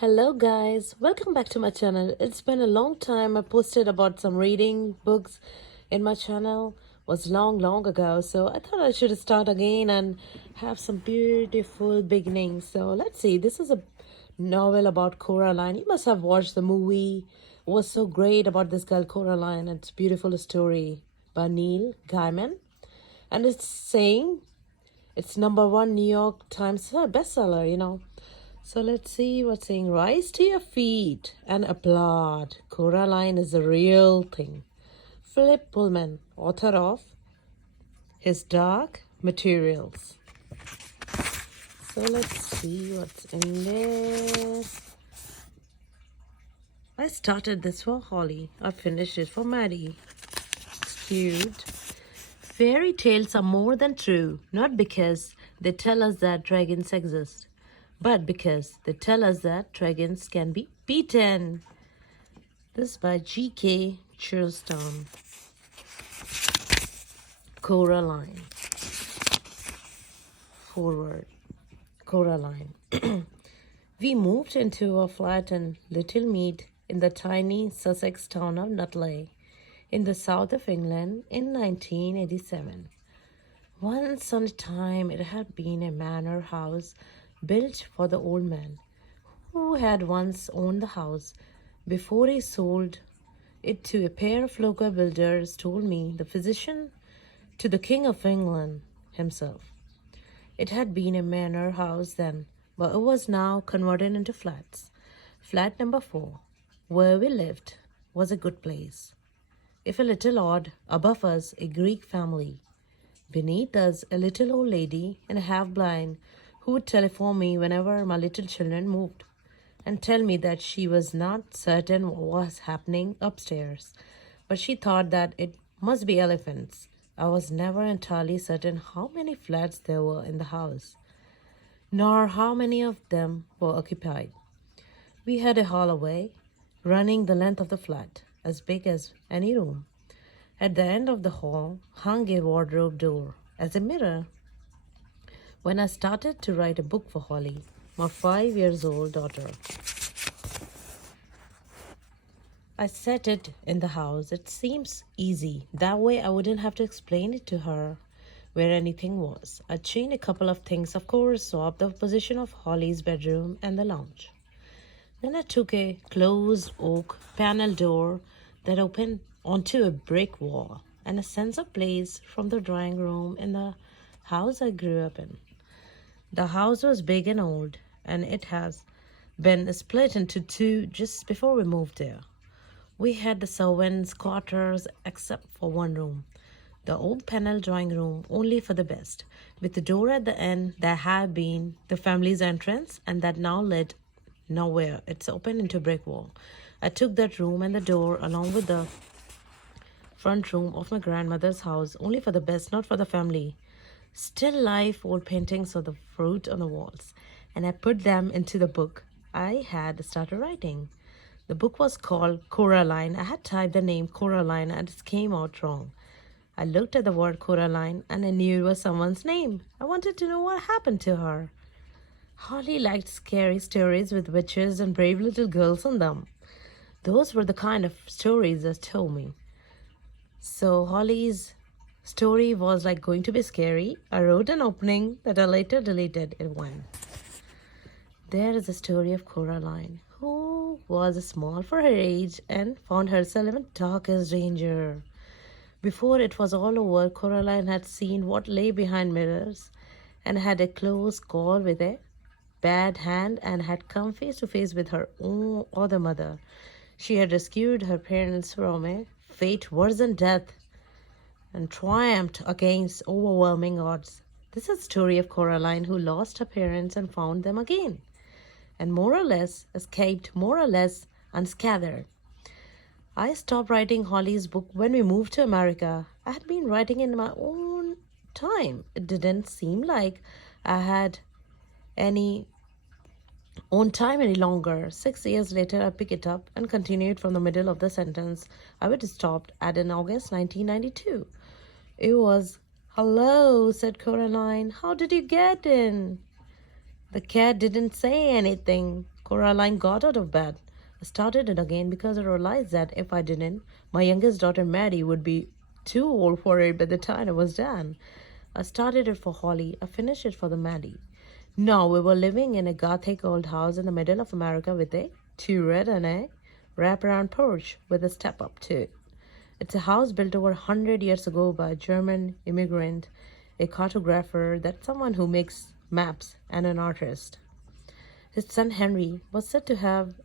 Hello guys, welcome back to my channel. It's been a long time. I posted about some reading books in my channel. Was long ago, so I thought I should start again and have some beautiful beginnings. So let's see. This is a novel about Coraline. You must have watched the movie. It was so great about this girl Coraline. It's a beautiful story by Neil Gaiman, and it's saying it's number one New York Times bestseller. So let's see what's saying. Rise to your feet and applaud. Coraline is a real thing. Philip Pullman, author of His Dark Materials. So let's see what's in there. I started this for Holly. I finished it for Maddie. It's cute. Fairy tales are more than true, not because they tell us that dragons exist, but because they tell us that dragons can be beaten. This is by G.K. Chesterton. Coraline. Forward. Coraline. We moved into a flat in Little Mead in the tiny Sussex town of Nutley in the south of England in 1987. Once on a time it had been a manor house built for the old man who had once owned the house before he sold it to a pair of local builders, told me, the physician to the King of England himself. It had been a manor house then, but it was now converted into flats. Flat number 4, where we lived, was a good place, if a little odd. Above us, a Greek family. Beneath us, a little old lady and a half-blind who would telephone me whenever my little children moved and tell me that she was not certain what was happening upstairs, but she thought that it must be elephants. I was never entirely certain how many flats there were in the house, nor how many of them were occupied. We had a hallway running the length of the flat, as big as any room. At the end of the hall hung a wardrobe door as a mirror. When I started to write a book for Holly, my 5-year-old daughter, I set it in the house. It seems easy. That way I wouldn't have to explain it to her where anything was. I changed a couple of things, of course, swapped the position of Holly's bedroom and the lounge. Then I took a closed oak panel door that opened onto a brick wall and a sense of place from the drawing room in the house I grew up in. The house was big and old, and it has been split into two just before we moved there. We had the servants' quarters except for one room, the old panel drawing room, only for the best, with the door at the end that had been the family's entrance and that now led nowhere. It's open into a brick wall. I took that room and the door along with the front room of my grandmother's house, only for the best, not for the family. Still life old paintings of the fruit on the walls, and I put them into the book I had started writing. The book was called Coraline. I had typed the name Coraline and it came out wrong. I looked at the word Coraline and I knew it was someone's name. I wanted to know what happened to her. Holly liked scary stories with witches and brave little girls in them. Those were the kind of stories that told me. So Holly's story was like going to be scary. I wrote an opening that I later deleted. It went. There is the story of Coraline, who was small for her age and found herself in darkest danger. Before it was all over, Coraline had seen what lay behind mirrors and had a close call with a bad hand and had come face to face with her own other mother. She had rescued her parents from a fate worse than death and triumphed against overwhelming odds. This is a story of Coraline who lost her parents and found them again, and more or less escaped, more or less unscathed. I stopped writing Holly's book when we moved to America. I had been writing in my own time. It didn't seem like I had any own time any longer. 6 years later, I picked it up and continued from the middle of the sentence I would stopped at in August 1992. It was, "Hello," said Coraline. "How did you get in?" The cat didn't say anything. Coraline got out of bed. I started it again because I realized that if I didn't, my youngest daughter Maddie would be too old for it by the time I was done. I started it for Holly. I finished it for the Maddie. Now we were living in a gothic old house in the middle of America with a turret and a wraparound porch with a step up too. It's a house built over 100 years ago by a German immigrant, a cartographer, that's someone who makes maps, and an artist. His son Henry was said to have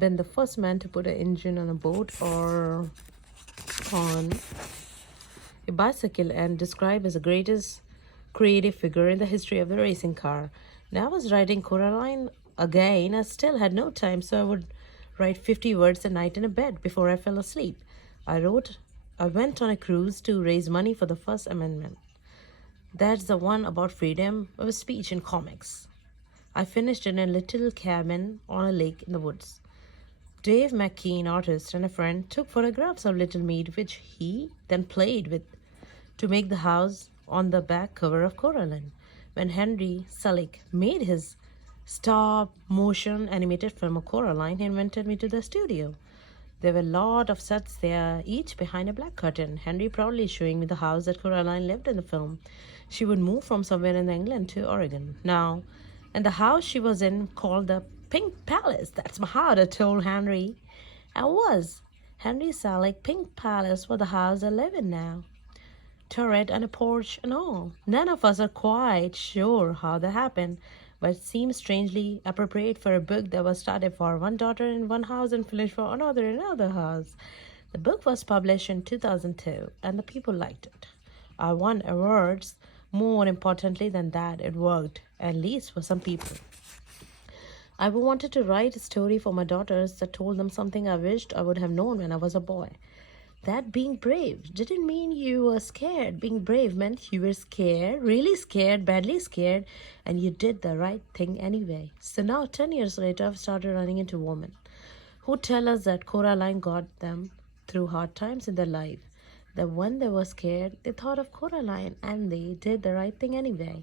been the first man to put an engine on a boat or on a bicycle and described as the greatest creative figure in the history of the racing car. Now I was writing Coraline again. I still had no time, so I would write 50 words a night in a bed before I fell asleep. I went on a cruise to raise money for the First Amendment. That's the one about freedom of speech in comics. I finished in a little cabin on a lake in the woods. Dave McKean, artist and a friend, took photographs of Little Meat, which he then played with to make the house on the back cover of Coraline. When Henry Selick made his stop motion animated film of Coraline, he invited me to the studio. There were a lot of sets there, each behind a black curtain. Henry proudly showing me the house that Coraline lived in the film. She would move from somewhere in England to Oregon. Now, and the house she was in called the Pink Palace. That's my heart, I told Henry. I was. Henry Selick, Pink Palace for the house I live in now. Turret and a porch and all. None of us are quite sure how that happened, but it seems strangely appropriate for a book that was started for one daughter in one house and finished for another in another house. The book was published in 2002, and the people liked it. I won awards. More importantly than that, it worked, at least for some people. I wanted to write a story for my daughters that told them something I wished I would have known when I was a boy. That being brave didn't mean you were scared. Being brave meant you were scared, really scared, badly scared, and you did the right thing anyway. So now, 10 years later, I've started running into women who tell us that Coraline got them through hard times in their life. That when they were scared, they thought of Coraline and they did the right thing anyway.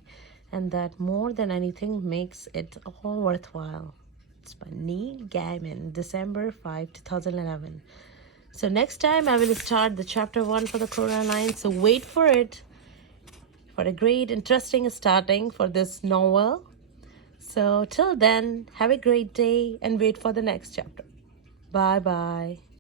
And that more than anything makes it all worthwhile. It's by Neil Gaiman, December 5, 2011. So next time I will start the chapter 1 for the Coraline. So wait for it, for a great, interesting starting for this novel. So till then, have a great day and wait for the next chapter. Bye-bye.